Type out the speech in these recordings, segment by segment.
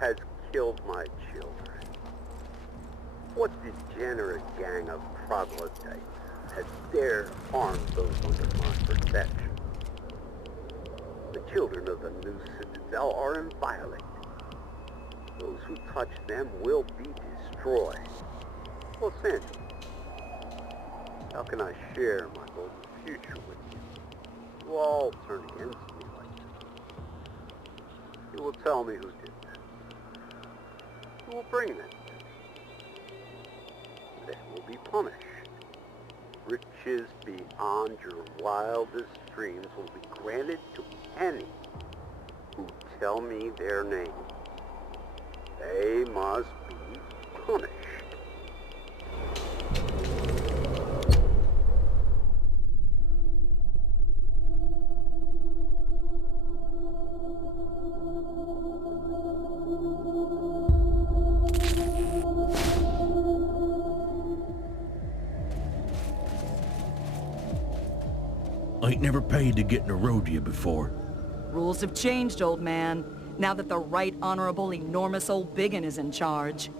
has killed my children? What degenerate gang of troglodytes has dared harm those under my protection? The children of the new citadel are inviolate. Those who touch them will be destroyed. Los Angeles, how can I share my golden future with you? You all turn against me like this. You will tell me who did this. You will bring them to me. They will be punished. Riches beyond your wildest dreams will be granted to any who tell me their name. They must be punished. I ain't never paid to get in a Rodia before. Rules have changed, old man. Now that the Right Honorable Enormous Old Biggin is in charge.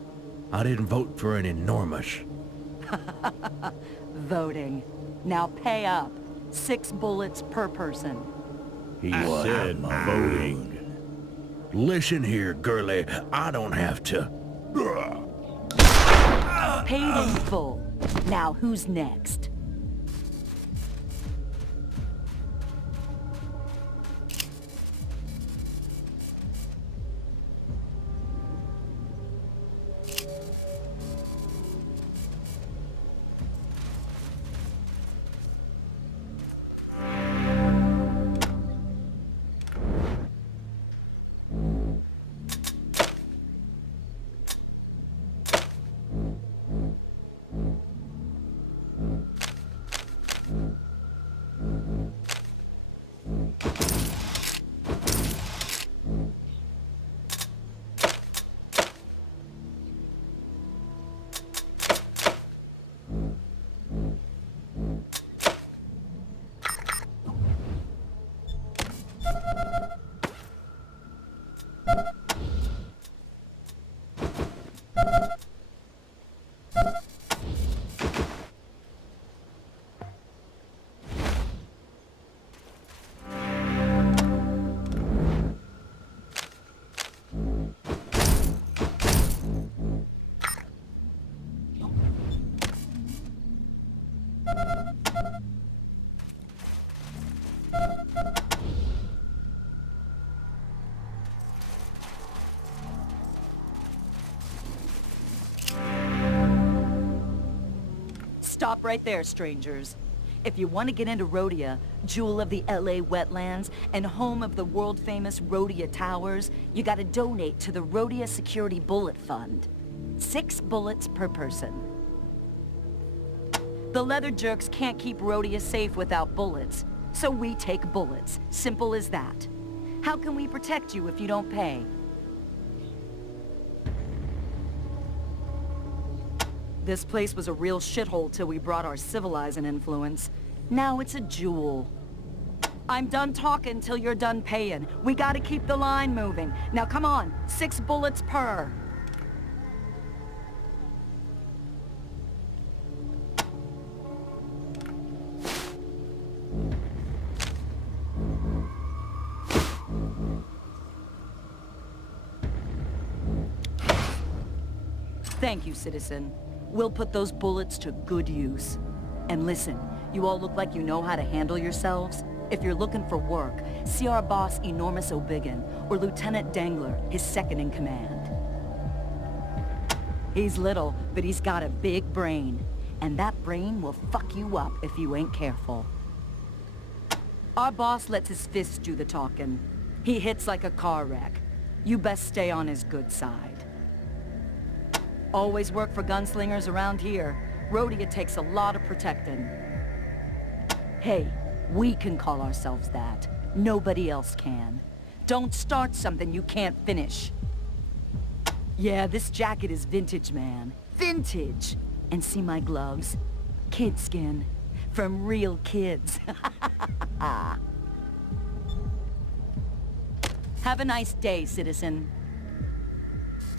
I didn't vote for an enormous. Voting. Now pay up. 6 bullets per person. He said voting. Listen here, girlie. I don't have to. Paid in full. Now who's next? Stop right there, strangers. If you want to get into Rodia, jewel of the LA wetlands, and home of the world-famous Rodia Towers, you gotta donate to the Rodia Security Bullet Fund. 6 bullets per person. The leather jerks can't keep Rodia safe without bullets, so we take bullets. Simple as that. How can we protect you if you don't pay? This place was a real shithole till we brought our civilizing influence. Now it's a jewel. I'm done talking till you're done paying. We gotta keep the line moving. Now come on, 6 bullets per. Thank you, citizen. We'll put those bullets to good use. And listen, you all look like you know how to handle yourselves. If you're looking for work, see our boss Enormous O'Biggin, or Lieutenant Dangler, his second in command. He's little, but he's got a big brain. And that brain will fuck you up if you ain't careful. Our boss lets his fists do the talking. He hits like a car wreck. You best stay on his good side. Always work for gunslingers around here. Rodia takes a lot of protecting. Hey, we can call ourselves that. Nobody else can. Don't start something you can't finish. Yeah, this jacket is vintage, man. Vintage! And see my gloves? Kid skin. From real kids. Have a nice day, citizen.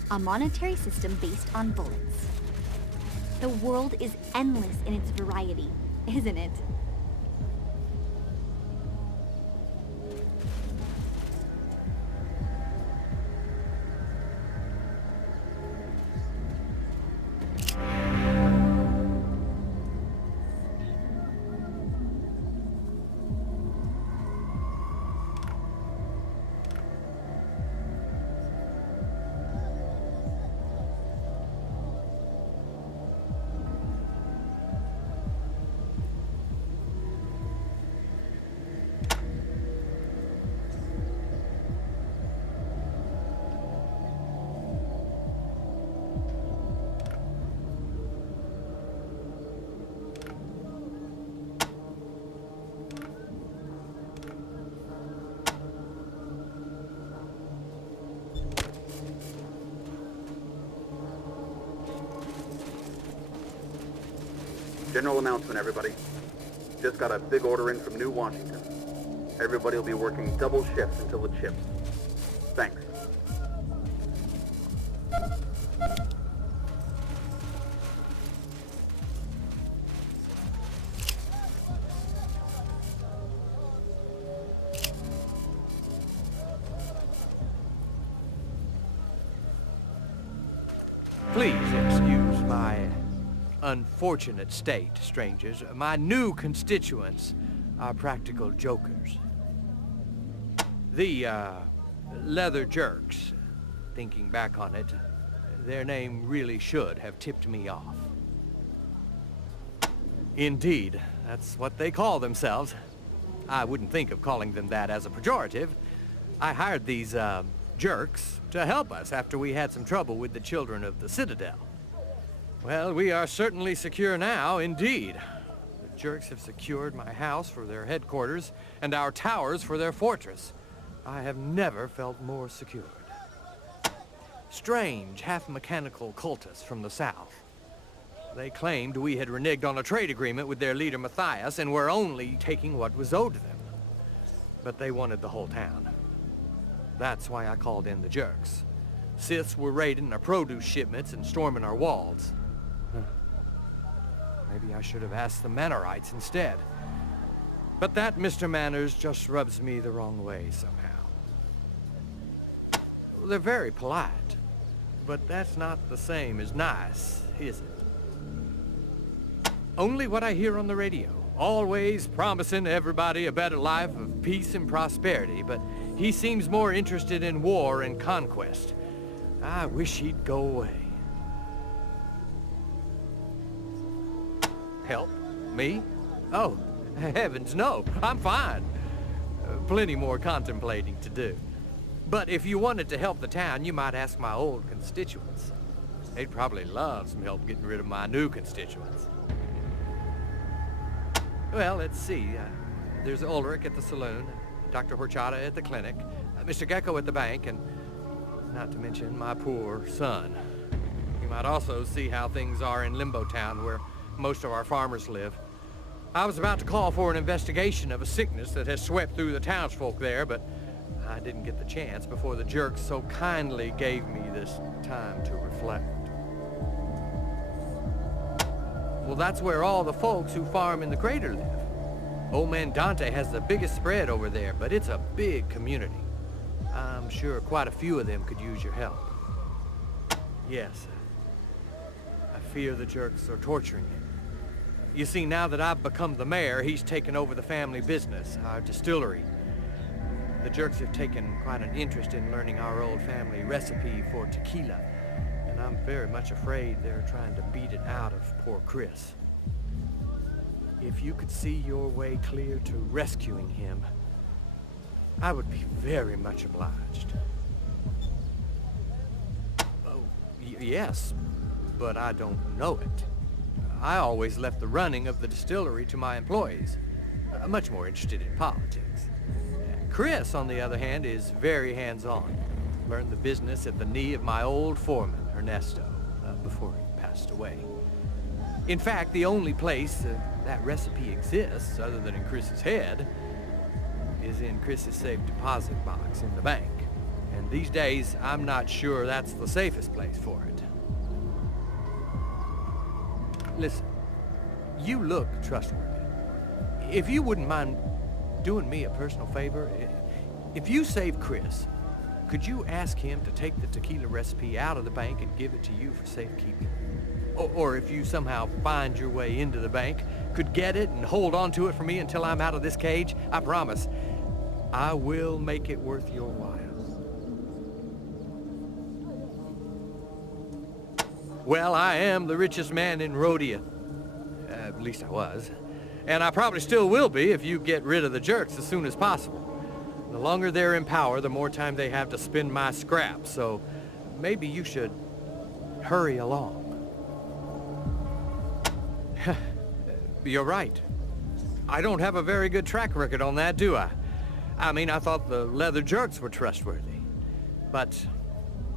A monetary system based on bullets. The world is endless in its variety, isn't it? General announcement, everybody. Just got a big order in from New Washington. Everybody will be working double shifts until it ships. Thanks. Please excuse my unfortunate state, strangers. My new constituents are practical jokers. The, leather jerks. Thinking back on it, their name really should have tipped me off. Indeed, that's what they call themselves. I wouldn't think of calling them that as a pejorative. I hired these, jerks to help us after we had some trouble with the children of the Citadel. Well, we are certainly secure now, indeed. The jerks have secured my house for their headquarters and our towers for their fortress. I have never felt more secured. Strange, half-mechanical cultists from the south. They claimed we had reneged on a trade agreement with their leader Matthias and were only taking what was owed to them. But they wanted the whole town. That's why I called in the jerks. Siths were raiding our produce shipments and storming our walls. Maybe I should have asked the Mannerites instead. But that, Mr. Manners, just rubs me the wrong way somehow. They're very polite, but that's not the same as nice, is it? Only what I hear on the radio. Always promising everybody a better life of peace and prosperity, but he seems more interested in war and conquest. I wish he'd go away. Help? Me? Oh, heavens no, I'm fine. Plenty more contemplating to do. But if you wanted to help the town, you might ask my old constituents. They'd probably love some help getting rid of my new constituents. Well, let's see. There's Ulrich at the saloon, Dr. Horchata at the clinic, Mr. Gecko at the bank, and not to mention my poor son. You might also see how things are in Limbo Town, where most of our farmers live. I was about to call for an investigation of a sickness that has swept through the townsfolk there, but I didn't get the chance before the jerks so kindly gave me this time to reflect. Well, that's where all the folks who farm in the crater live. Old man Dante has the biggest spread over there, but it's a big community. I'm sure quite a few of them could use your help. Yes, I fear the jerks are torturing him. You see, now that I've become the mayor, he's taken over the family business, our distillery. The jerks have taken quite an interest in learning our old family recipe for tequila, and I'm very much afraid they're trying to beat it out of poor Chris. If you could see your way clear to rescuing him, I would be very much obliged. Oh, yes, but I don't know it. I always left the running of the distillery to my employees, much more interested in politics. Chris, on the other hand, is very hands-on. Learned the business at the knee of my old foreman, Ernesto, before he passed away. In fact, the only place that recipe exists, other than in Chris's head, is in Chris's safe deposit box in the bank. And and these days, I'm not sure that's the safest place for it. Listen, you look trustworthy. If you wouldn't mind doing me a personal favor, if you save Chris, could you ask him to take the tequila recipe out of the bank and give it to you for safekeeping? Or if you somehow find your way into the bank, could get it and hold on to it for me until I'm out of this cage, I promise, I will make it worth your while. Well, I am the richest man in Rodia. At least I was. And I probably still will be if you get rid of the jerks as soon as possible. The longer they're in power, the more time they have to spend my scraps, so maybe you should hurry along. You're right. I don't have a very good track record on that, do I? I mean, I thought the leather jerks were trustworthy. But,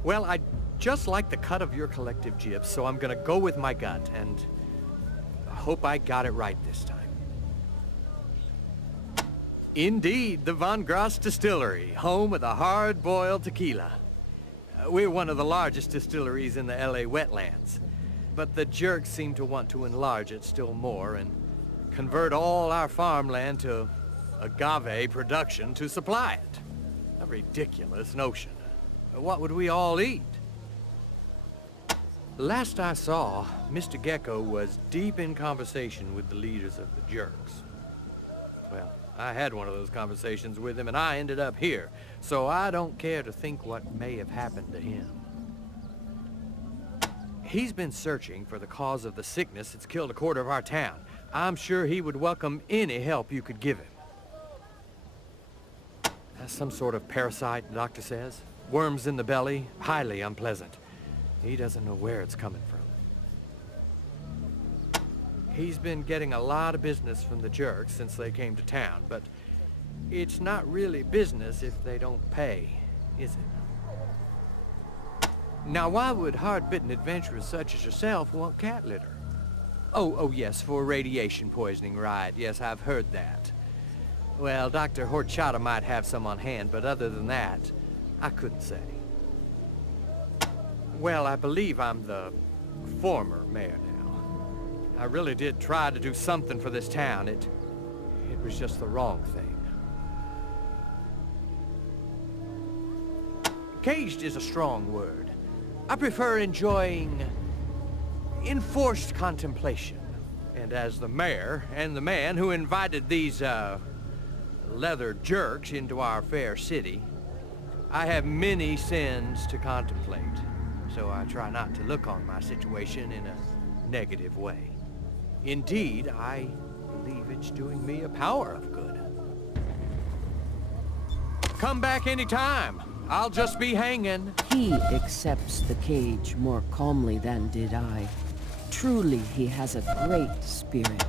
well, I just like the cut of your collective jibs, so I'm gonna go with my gut, and I hope I got it right this time. Indeed, the Von Grass Distillery, home of the hard-boiled tequila. We're one of the largest distilleries in the LA wetlands, but the jerks seem to want to enlarge it still more and convert all our farmland to agave production to supply it. A ridiculous notion. What would we all eat? Last I saw, Mr. Gecko was deep in conversation with the leaders of the jerks. Well, I had one of those conversations with him and I ended up here, so I don't care to think what may have happened to him. He's been searching for the cause of the sickness that's killed a quarter of our town. I'm sure he would welcome any help you could give him. That's some sort of parasite, the doctor says. Worms in the belly, highly unpleasant. He doesn't know where it's coming from. He's been getting a lot of business from the jerks since they came to town, but it's not really business if they don't pay, is it? Now, why would hard-bitten adventurers such as yourself want cat litter? Oh, yes, for radiation poisoning, right. Yes, I've heard that. Well, Dr. Horchata might have some on hand, but other than that, I couldn't say. Well, I believe I'm the former mayor now. I really did try to do something for this town. It was just the wrong thing. Caged is a strong word. I prefer enjoying enforced contemplation. And as the mayor and the man who invited these, leather jerks into our fair city, I have many sins to contemplate. So I try not to look on my situation in a negative way. Indeed, I believe it's doing me a power of good. Come back anytime. I'll just be hanging. He accepts the cage more calmly than did I. Truly, he has a great spirit.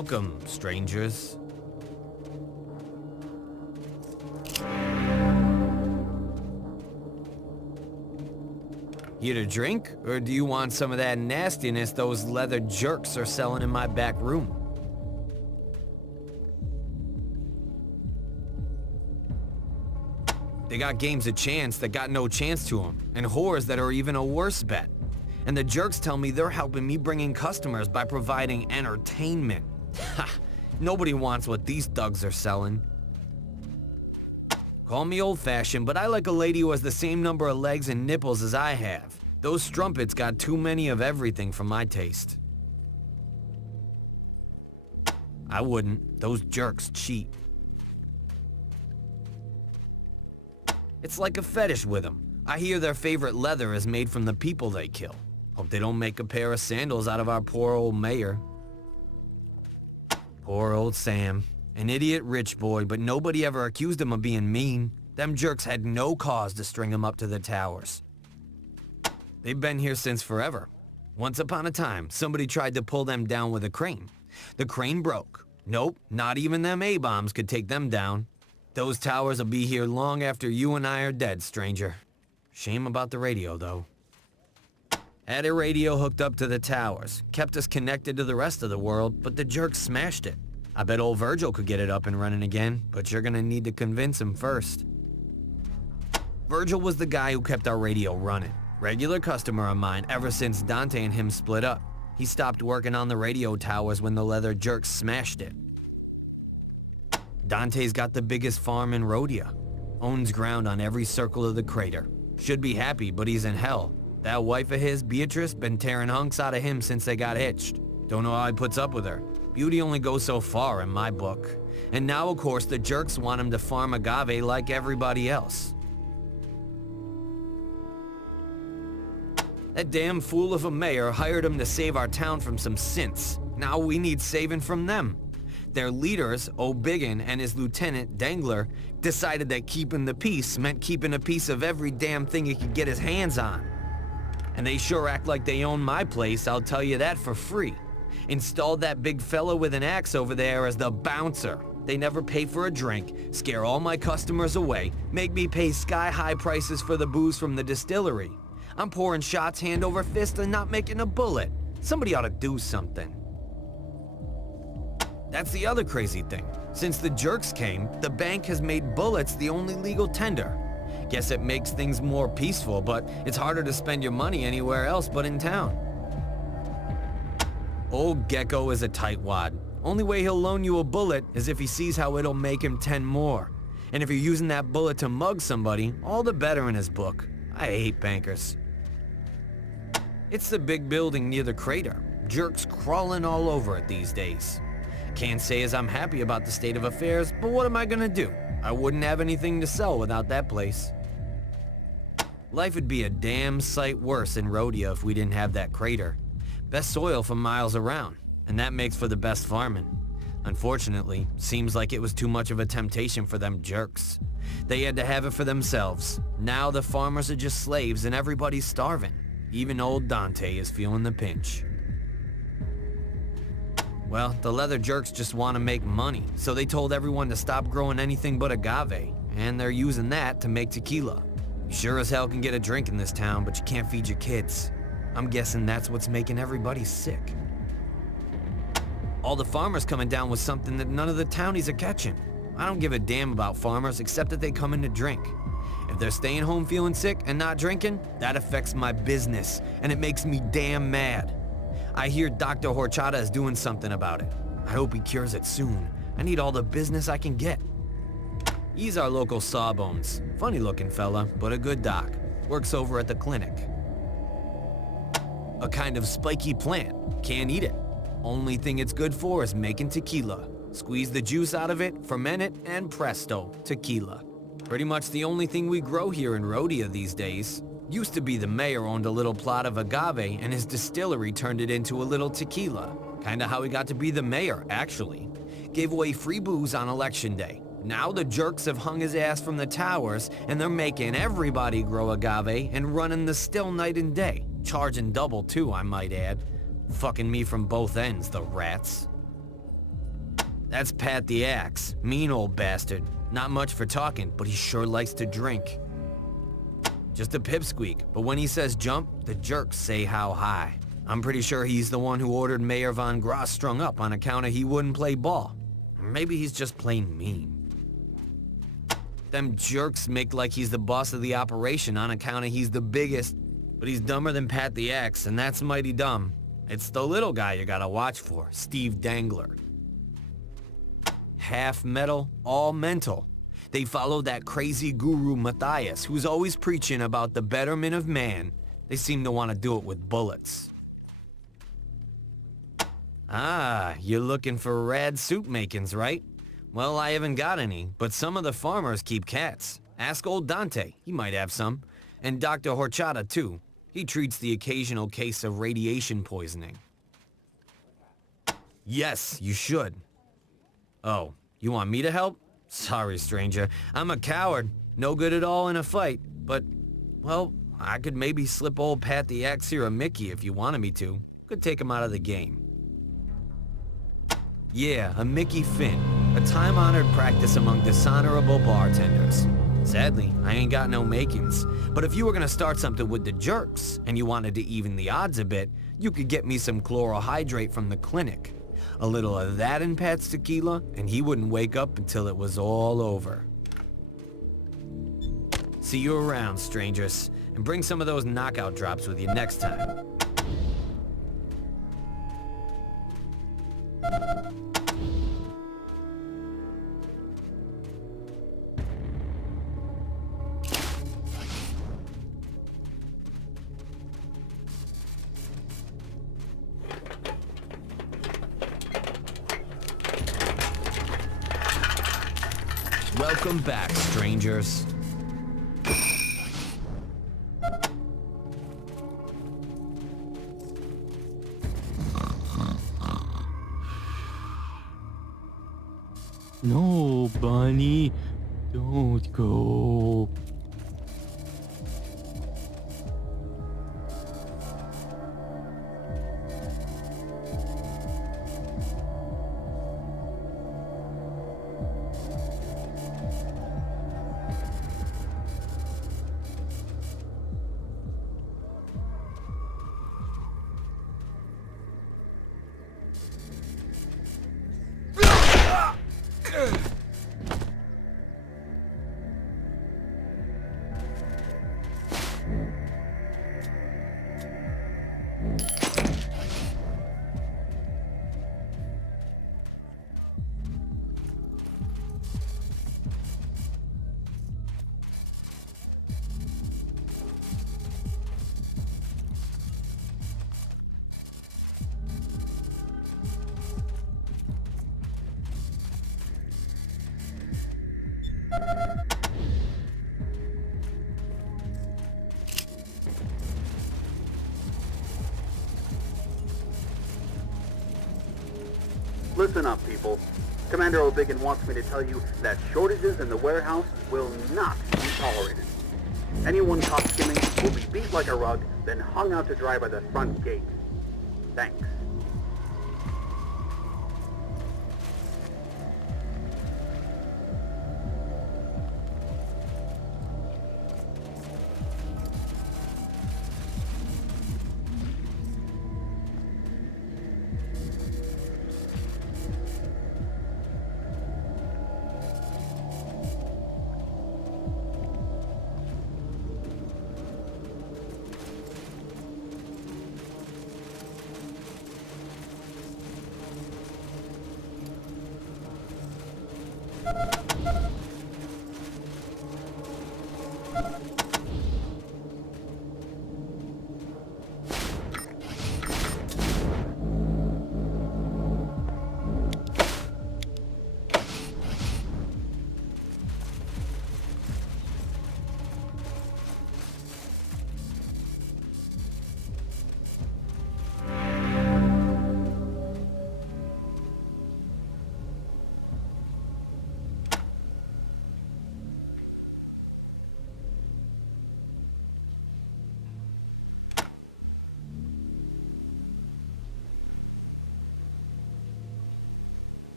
Welcome, strangers. Here to drink, or do you want some of that nastiness those leather jerks are selling in my back room? They got games of chance that got no chance to them, and whores that are even a worse bet. And the jerks tell me they're helping me bring in customers by providing entertainment. Ha! Nobody wants what these thugs are selling. Call me old-fashioned, but I like a lady who has the same number of legs and nipples as I have. Those strumpets got too many of everything for my taste. I wouldn't. Those jerks cheat. It's like a fetish with them. I hear their favorite leather is made from the people they kill. Hope they don't make a pair of sandals out of our poor old mayor. Poor old Sam. An idiot rich boy, but nobody ever accused him of being mean. Them jerks had no cause to string him up to the towers. They've been here since forever. Once upon a time, somebody tried to pull them down with a crane. The crane broke. Nope, not even them A-bombs could take them down. Those towers will be here long after you and I are dead, stranger. Shame about the radio, though. Had a radio hooked up to the towers, kept us connected to the rest of the world, but the jerks smashed it. I bet old Virgil could get it up and running again, but you're gonna need to convince him first. Virgil was the guy who kept our radio running. Regular customer of mine ever since Dante and him split up. He stopped working on the radio towers when the leather jerks smashed it. Dante's got the biggest farm in Rodia. Owns ground on every circle of the crater. Should be happy, but he's in hell. That wife of his, Beatrice, been tearing hunks out of him since they got hitched. Don't know how he puts up with her. Beauty only goes so far in my book. And now, of course, the jerks want him to farm agave like everybody else. That damn fool of a mayor hired him to save our town from some synths. Now we need saving from them. Their leaders, O'Biggin and his lieutenant, Dangler, decided that keeping the peace meant keeping a piece of every damn thing he could get his hands on. And they sure act like they own my place, I'll tell you that for free. Installed that big fella with an axe over there as the bouncer. They never pay for a drink, scare all my customers away, make me pay sky-high prices for the booze from the distillery. I'm pouring shots hand over fist and not making a bullet. Somebody ought to do something. That's the other crazy thing. Since the jerks came, the bank has made bullets the only legal tender. Guess it makes things more peaceful, but it's harder to spend your money anywhere else but in town. Old Gecko is a tightwad. Only way he'll loan you a bullet is if he sees how it'll make him 10 more. And if you're using that bullet to mug somebody, all the better in his book. I hate bankers. It's the big building near the crater. Jerks crawling all over it these days. Can't say as I'm happy about the state of affairs, but what am I gonna do? I wouldn't have anything to sell without that place. Life would be a damn sight worse in Rodia if we didn't have that crater. Best soil for miles around, and that makes for the best farming. Unfortunately, seems like it was too much of a temptation for them jerks. They had to have it for themselves. Now the farmers are just slaves and everybody's starving. Even old Dante is feeling the pinch. Well, the leather jerks just want to make money, so they told everyone to stop growing anything but agave, and they're using that to make tequila. You sure as hell can get a drink in this town, but you can't feed your kids. I'm guessing that's what's making everybody sick. All the farmers coming down with something that none of the townies are catching. I don't give a damn about farmers except that they come in to drink. If they're staying home feeling sick and not drinking, that affects my business, and it makes me damn mad. I hear Dr. Horchata is doing something about it. I hope he cures it soon. I need all the business I can get. He's our local Sawbones. Funny looking fella, but a good doc. Works over at the clinic. A kind of spiky plant. Can't eat it. Only thing it's good for is making tequila. Squeeze the juice out of it, ferment it, and presto, tequila. Pretty much the only thing we grow here in Rodia these days. Used to be the mayor owned a little plot of agave and his distillery turned it into a little tequila. Kinda how he got to be the mayor, actually. Gave away free booze on election day. Now the jerks have hung his ass from the towers and they're making everybody grow agave and running the still night and day. Charging double too, I might add. Fucking me from both ends, the rats. That's Pat the Axe. Mean old bastard. Not much for talking, but he sure likes to drink. Just a pipsqueak, but when he says jump, the jerks say how high. I'm pretty sure he's the one who ordered Mayor Von Gross strung up on account of he wouldn't play ball. Or maybe he's just plain mean. Them jerks make like he's the boss of the operation on account of he's the biggest, but he's dumber than Pat the Axe, and that's mighty dumb. It's the little guy you gotta watch for, Steve Dangler. Half metal, all mental. They follow that crazy guru Matthias, who's always preaching about the betterment of man. They seem to want to do it with bullets. Ah, you're looking for rad suit makings, right? Well, I haven't got any, but some of the farmers keep cats. Ask old Dante, he might have some. And Dr. Horchata, too. He treats the occasional case of radiation poisoning. Yes, you should. Oh, you want me to help? Sorry, stranger. I'm a coward. No good at all in a fight. But, well, I could maybe slip old Pat the Axe here a Mickey if you wanted me to. Could take him out of the game. Yeah, a Mickey Finn. A time-honored practice among dishonorable bartenders. Sadly, I ain't got no makings. But if you were gonna start something with the jerks, and you wanted to even the odds a bit, you could get me some chlorohydrate from the clinic. A little of that in Pat's tequila, and he wouldn't wake up until it was all over. See you around, strangers, and bring some of those knockout drops with you next time. Welcome back, strangers. No, Bunny, don't go. Listen up, people. Commander O'Biggin wants me to tell you that shortages in the warehouse will not be tolerated. Anyone caught skimming will be beat like a rug, then hung out to dry by the front gate. Thanks.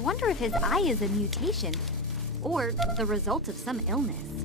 wonder if his eye is a mutation, or the result of some illness.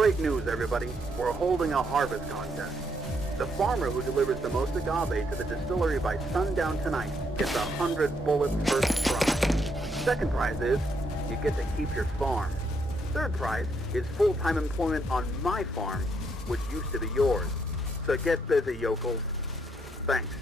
Great news, everybody. We're holding a harvest contest. The farmer who delivers the most agave to the distillery by sundown tonight gets 100 bullets first prize. Second prize is, you get to keep your farm. Third prize is full-time employment on my farm, which used to be yours. So get busy, yokels. Thanks.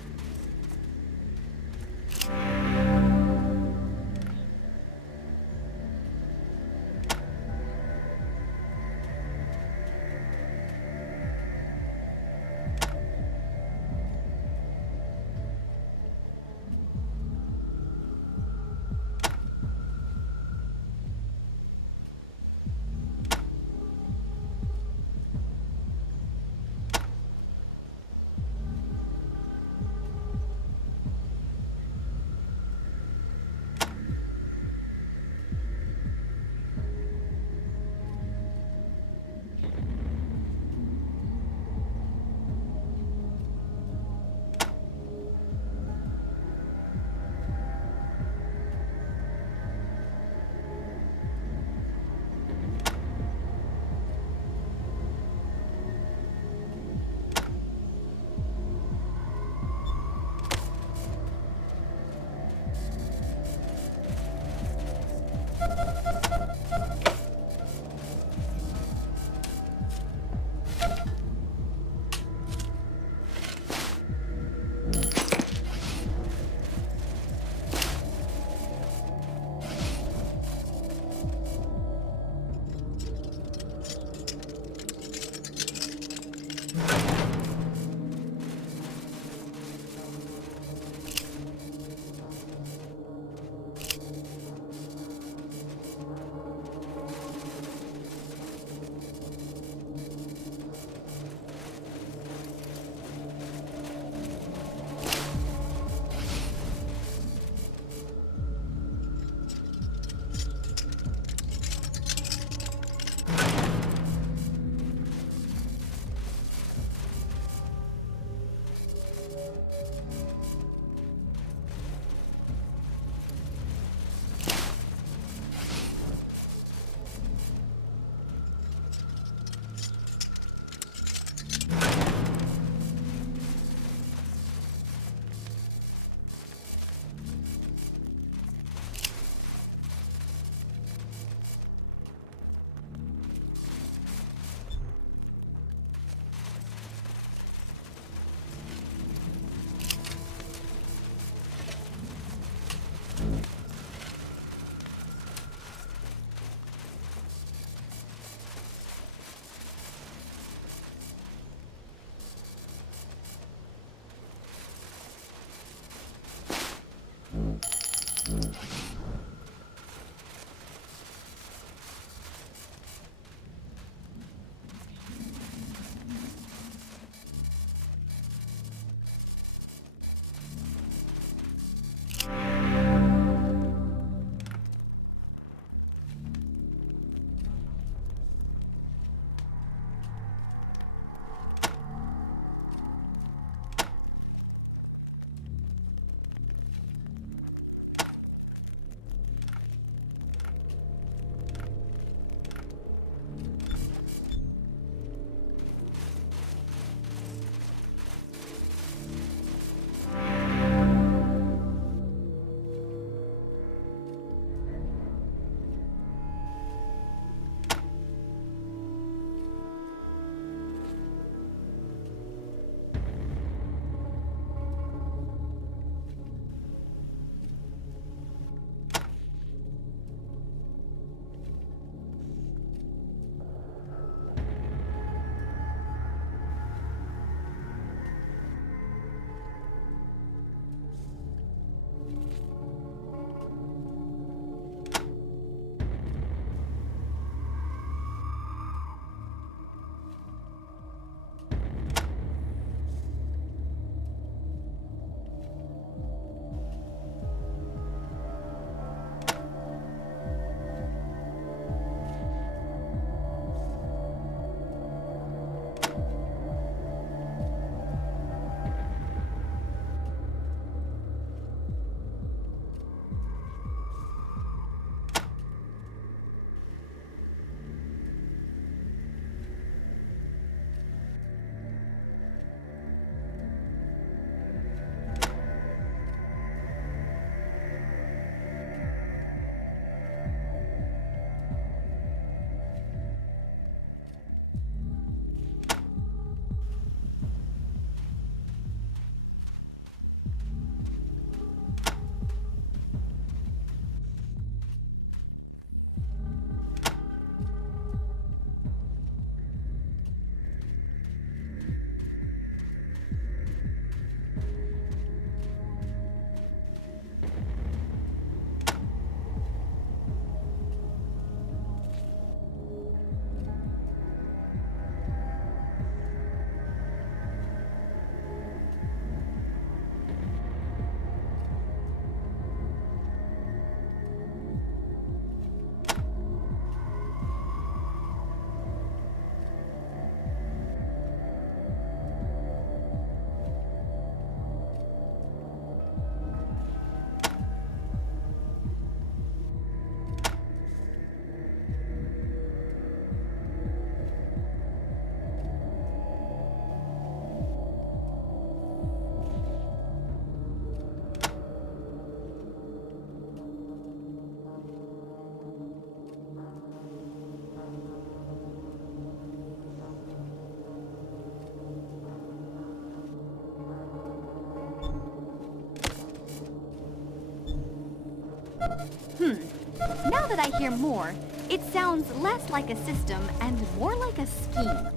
Now that I hear more, it sounds less like a system and more like a scheme.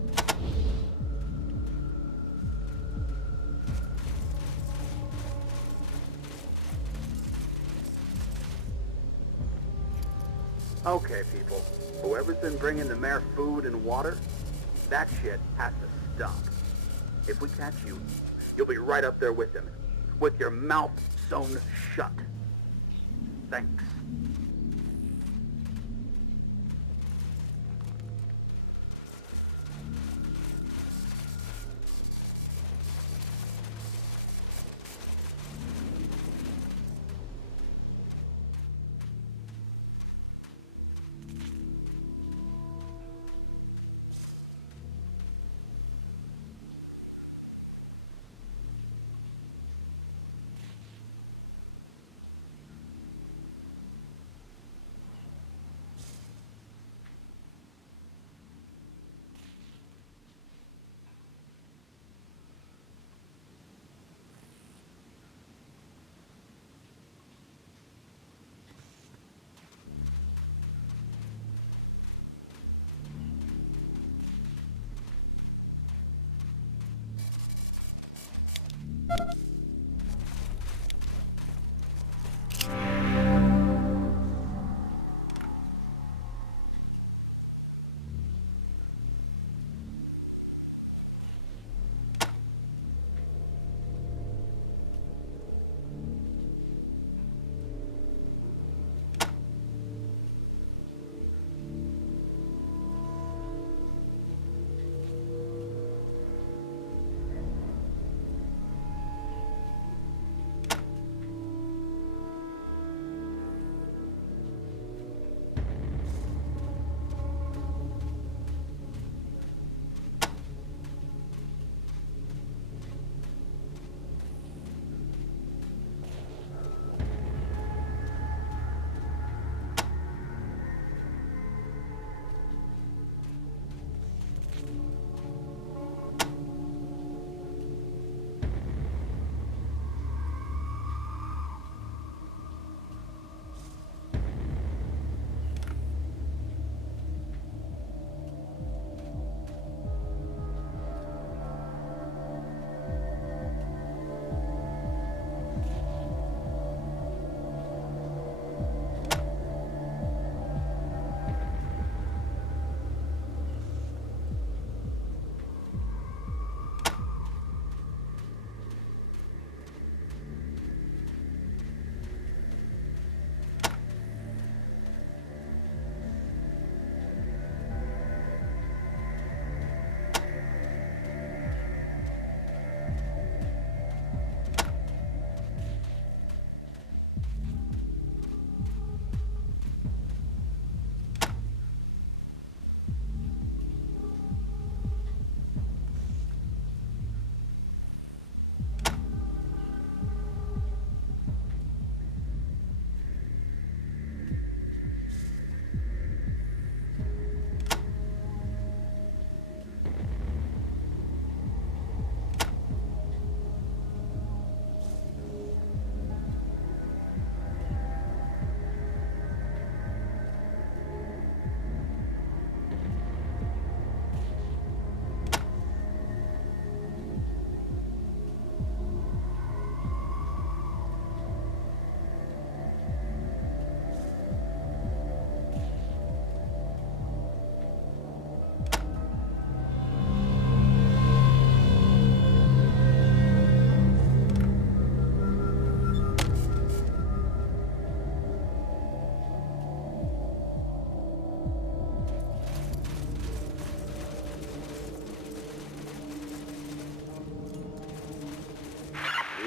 Okay, people. Whoever's been bringing the mayor food and water, that shit has to stop. If we catch you, you'll be right up there with him, with your mouth sewn shut. Thanks.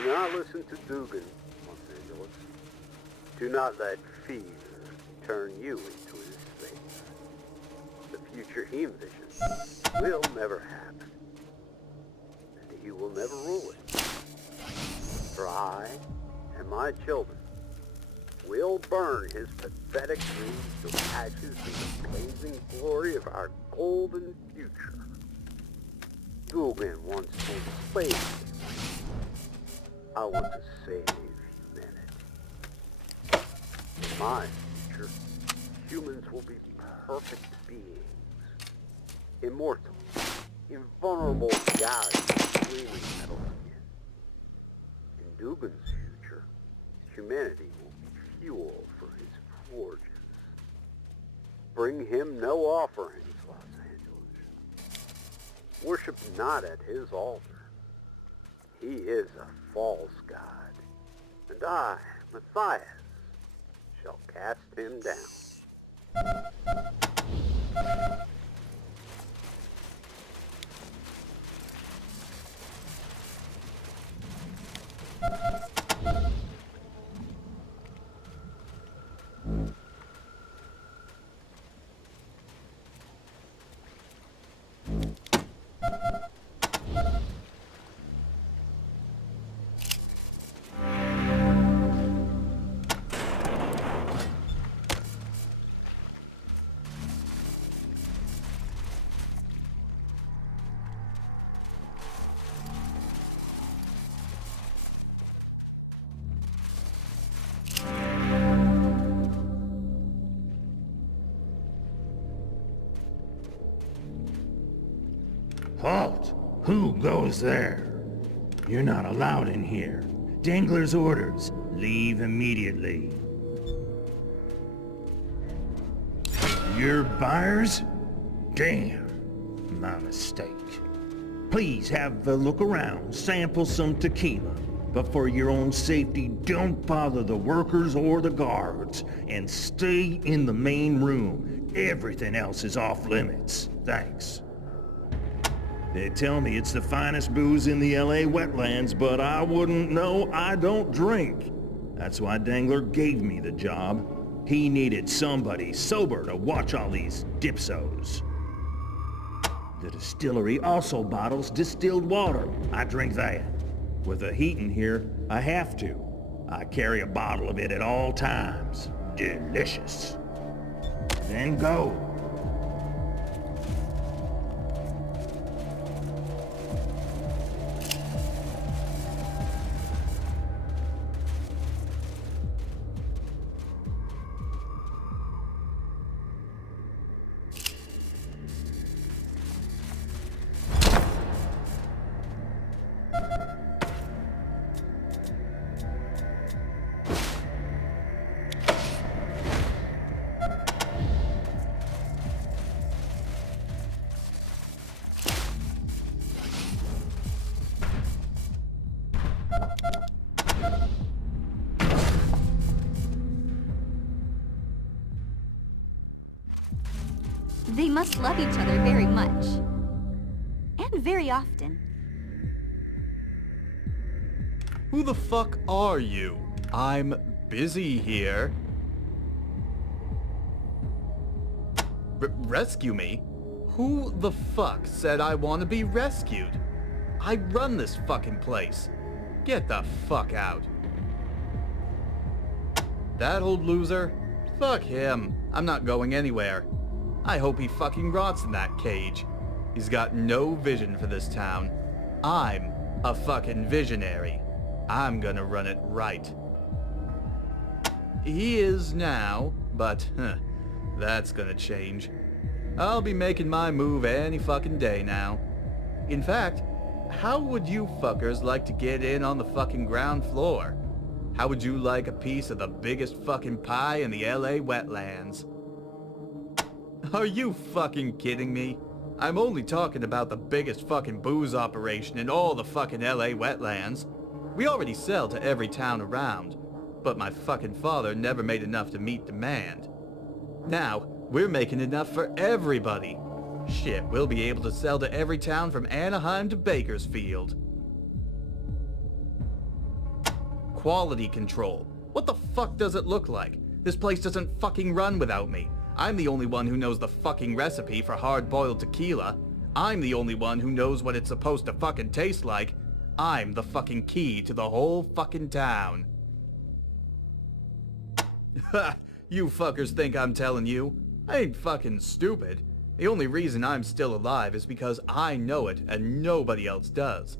Do not listen to Dugan, Los Angeles. Do not let fear turn you into his slave. The future he envisions will never happen, and he will never rule it. For I and my children will burn his pathetic dreams to ashes in the blazing glory of our golden future. Dugan once enslaved me. I want to save humanity. In my future, humans will be perfect beings. Immortal, invulnerable gods with gleaming metal skin. In Dugan's future, humanity will be fuel for his forges. Bring him no offerings, Los Angeles. Worship not at his altar. He is a false god, and I, Matthias, shall cast him down. Halt! Who goes there? You're not allowed in here. Dangler's orders. Leave immediately. You're buyers? Damn. My mistake. Please have a look around. Sample some tequila. But for your own safety, don't bother the workers or the guards. And stay in the main room. Everything else is off limits. Thanks. They tell me it's the finest booze in the LA wetlands, but I wouldn't know. I don't drink. That's why Dangler gave me the job. He needed somebody sober to watch all these dipsos. The distillery also bottles distilled water. I drink that. With the heat in here, I have to. I carry a bottle of it at all times. Delicious. Then go. They must love each other very much. And very often. Who the fuck are you? I'm busy here. Rescue me? Who the fuck said I want to be rescued? I run this fucking place. Get the fuck out. That old loser? Fuck him. I'm not going anywhere. I hope he fucking rots in that cage. He's got no vision for this town. I'm a fucking visionary. I'm gonna run it right. He is now, but that's gonna change. I'll be making my move any fucking day now. In fact, how would you fuckers like to get in on the fucking ground floor? How would you like a piece of the biggest fucking pie in the LA wetlands? Are you fucking kidding me? I'm only talking about the biggest fucking booze operation in all the fucking LA wetlands. We already sell to every town around, but my fucking father never made enough to meet demand. Now, we're making enough for everybody. Shit, we'll be able to sell to every town from Anaheim to Bakersfield. Quality control. What the fuck does it look like? This place doesn't fucking run without me. I'm the only one who knows the fucking recipe for hard-boiled tequila. I'm the only one who knows what it's supposed to fucking taste like. I'm the fucking key to the whole fucking town. Ha! You fuckers think I'm telling you? I ain't fucking stupid. The only reason I'm still alive is because I know it and nobody else does.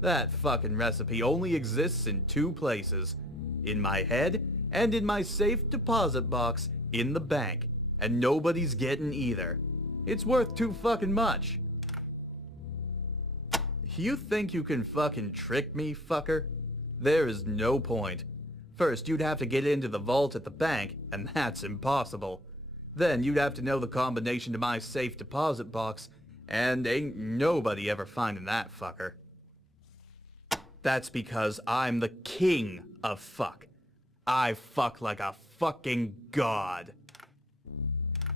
That fucking recipe only exists in two places. In my head and in my safe deposit box in the bank, and nobody's getting either. It's worth too fucking much. You think you can fucking trick me, fucker? There is no point. First, you'd have to get into the vault at the bank, and that's impossible. Then you'd have to know the combination to my safe deposit box, and ain't nobody ever finding that fucker. That's because I'm the king of fuck. I fuck like a fucking god.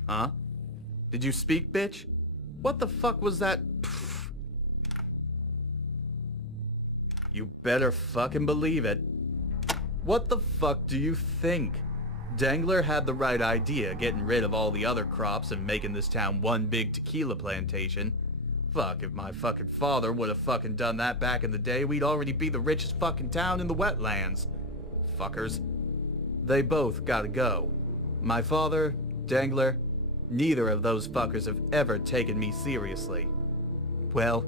Huh? Did you speak, bitch? What the fuck was that? Pfft. You better fucking believe it. What the fuck do you think? Dangler had the right idea, getting rid of all the other crops and making this town one big tequila plantation. Fuck, if my fucking father would have fucking done that back in the day, we'd already be the richest fucking town in the wetlands. Fuckers. They both gotta go. My father, Dangler, neither of those fuckers have ever taken me seriously. Well,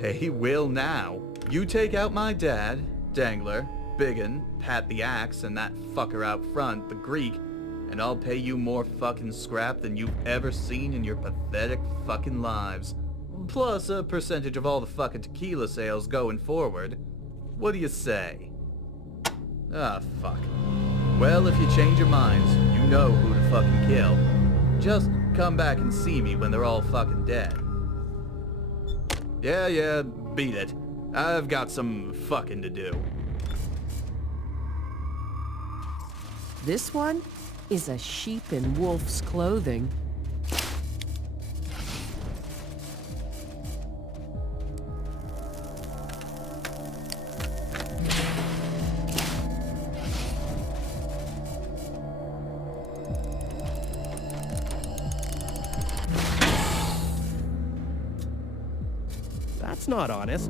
they will now. You take out my dad, Dangler, Biggin, Pat the Axe, and that fucker out front, the Greek, and I'll pay you more fucking scrap than you've ever seen in your pathetic fucking lives. Plus a percentage of all the fucking tequila sales going forward. What do you say? Ah, fuck. Well, if you change your minds, you know who to fucking kill. Just come back and see me when they're all fucking dead. Yeah, beat it. I've got some fucking to do. This one is a sheep in wolf's clothing. That's not honest.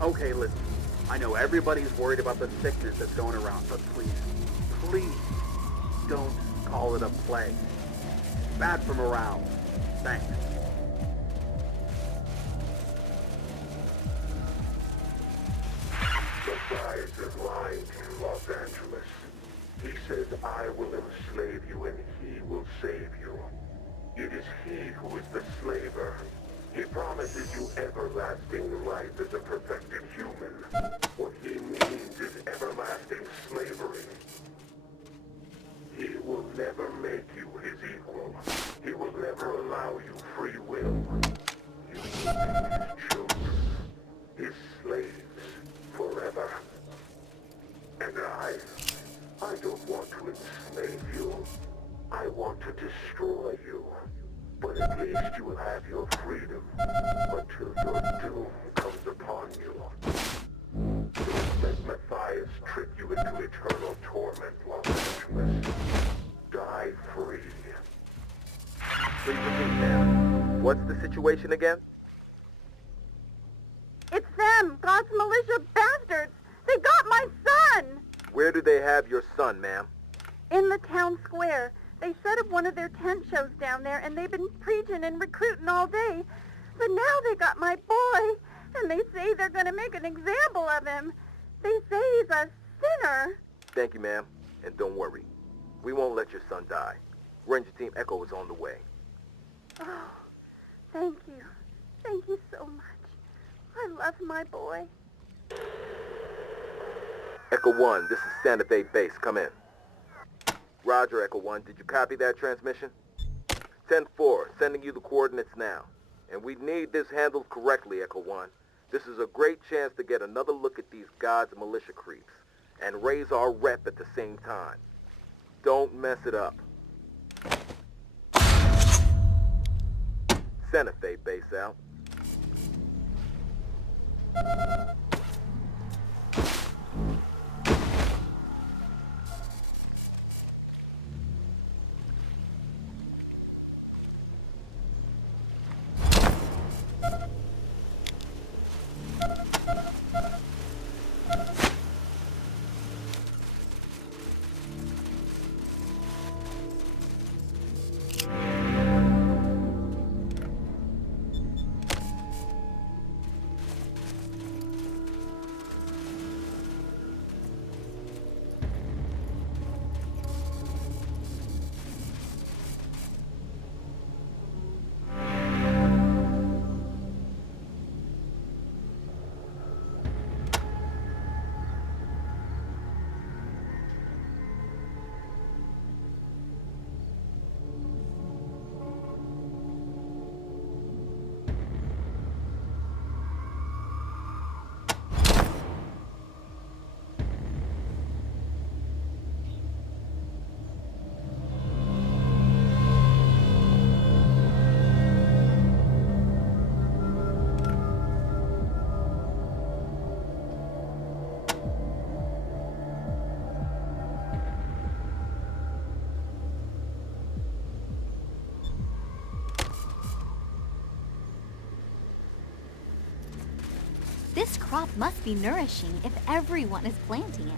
Okay, listen. I know everybody's worried about the sickness that's going around, but please, don't call it a plague. Bad for morale. Thanks. The guy is lying to you, Los Angeles. He says, I will enslave you and he will save you. It is he who is the slaver. He promises you everlasting life as a perfected human. What he means is everlasting slavery. He will never make you his equal. He will never allow you free will. You will be his children, his slaves, forever. And I don't want to enslave you. I want to destroy you. But at least you will have your freedom until your doom comes upon you. Don't let Matthias trick you into eternal torment, Los Angeles. Die free. Please repeat, ma'am. What's the situation again? It's them, God's militia bastards. They got my son. Where do they have your son, ma'am? In the town square. They set up one of their tent shows down there, and they've been preaching and recruiting all day. But now they got my boy, and they say they're going to make an example of him. They say he's a sinner. Thank you, ma'am. And don't worry. We won't let your son die. Ranger Team Echo is on the way. Oh, thank you. Thank you so much. I love my boy. Echo 1, this is Santa Fe Base. Come in. Roger, Echo 1. Did you copy that transmission? 10-4, sending you the coordinates now. And we need this handled correctly, Echo 1. This is a great chance to get another look at these gods militia creeps, and raise our rep at the same time. Don't mess it up. Santa Fe base out. This crop must be nourishing if everyone is planting it.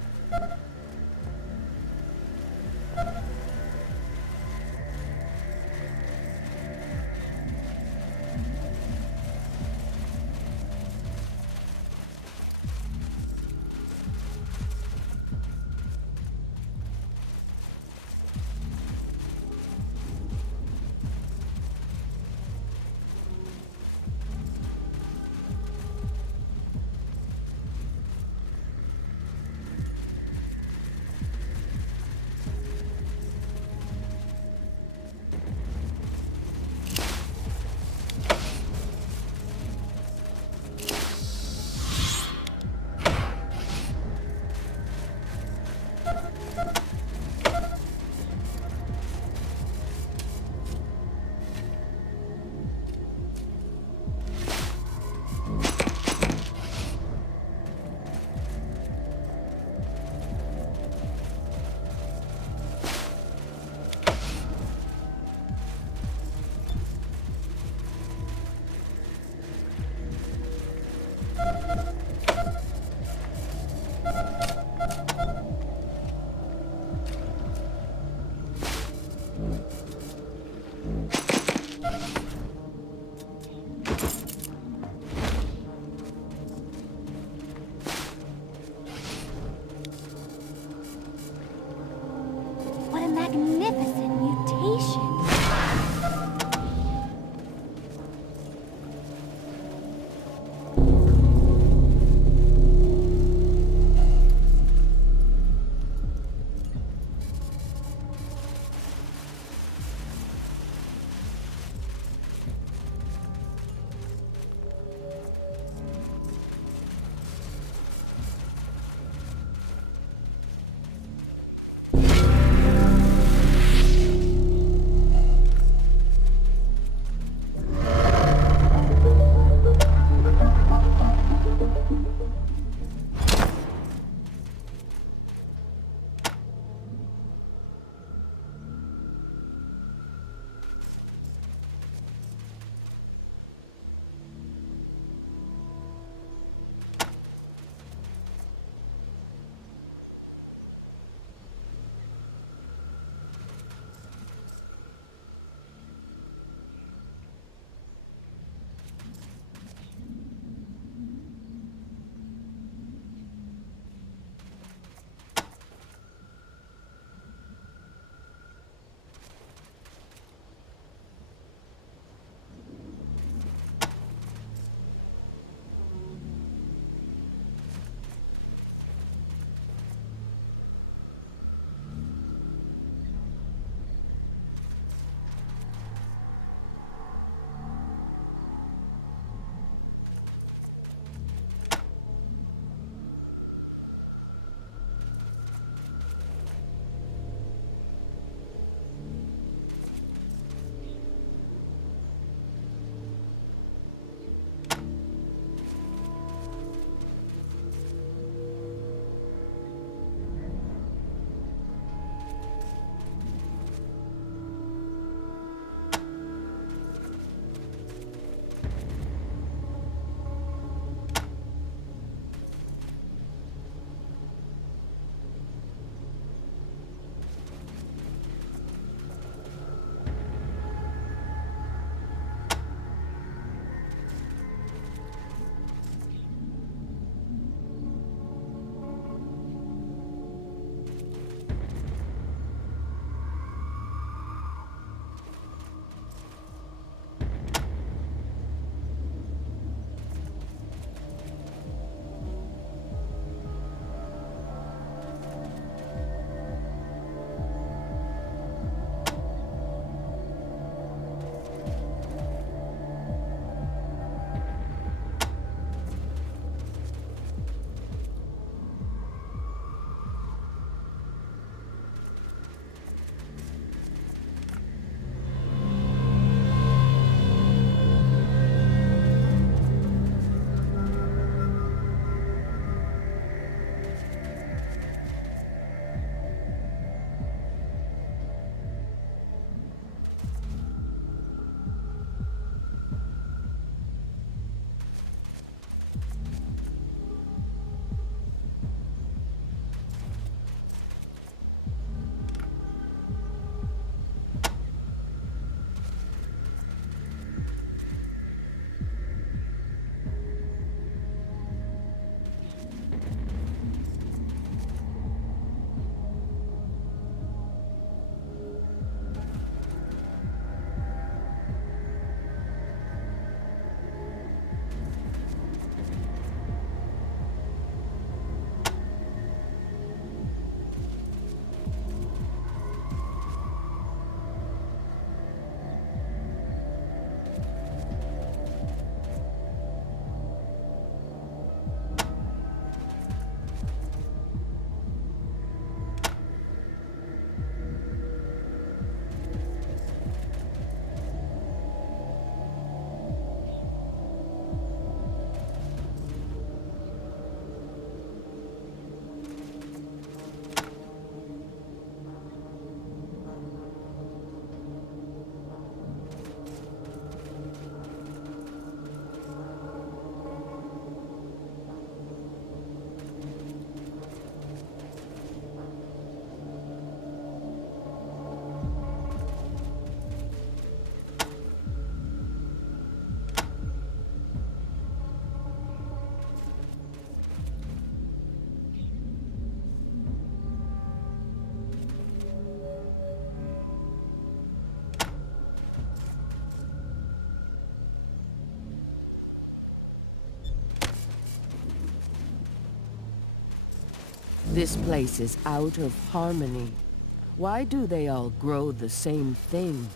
This place is out of harmony. Why do they all grow the same thing?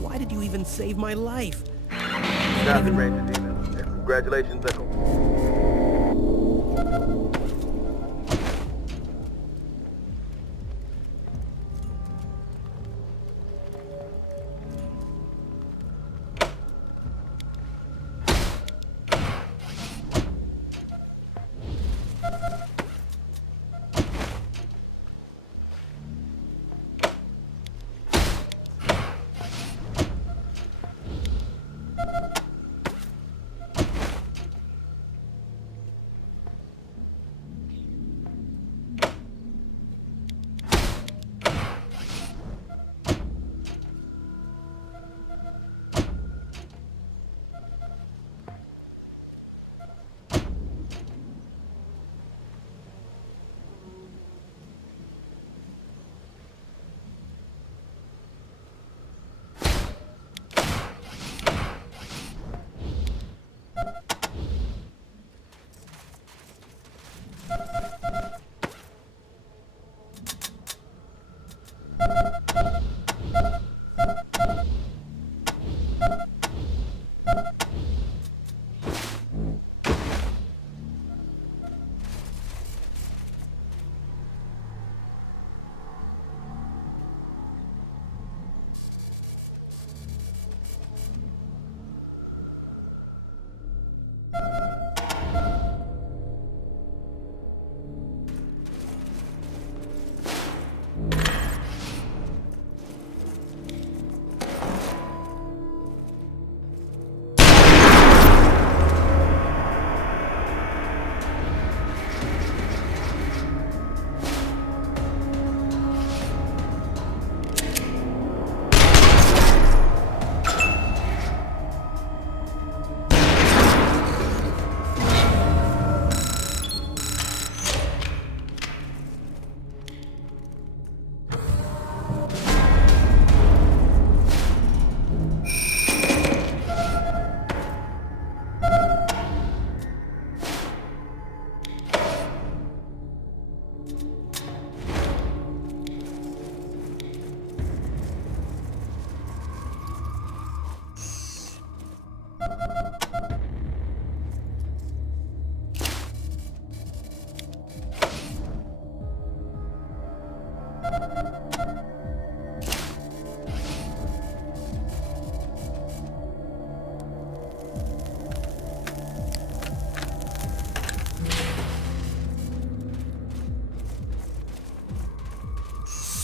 Why did you even save my life? Copy, Ranger Demon. Congratulations, Echo.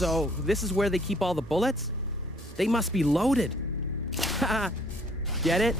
So, this is where they keep all the bullets? They must be loaded. Haha. Get it?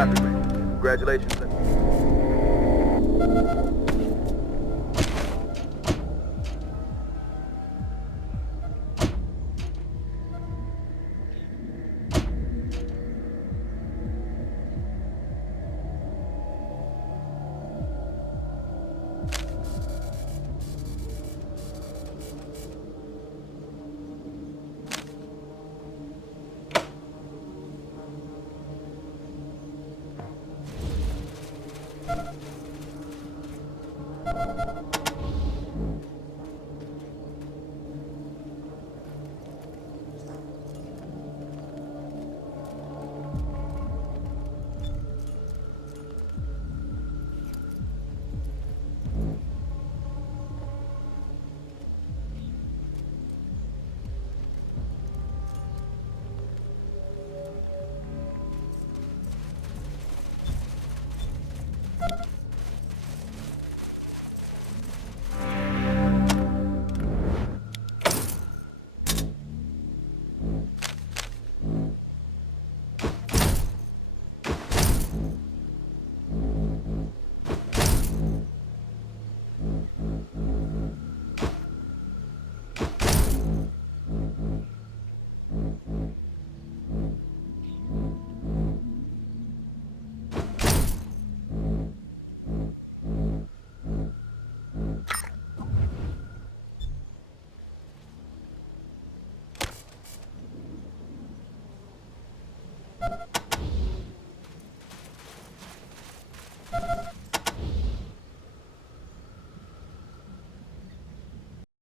Copy, Ray. Congratulations, sir.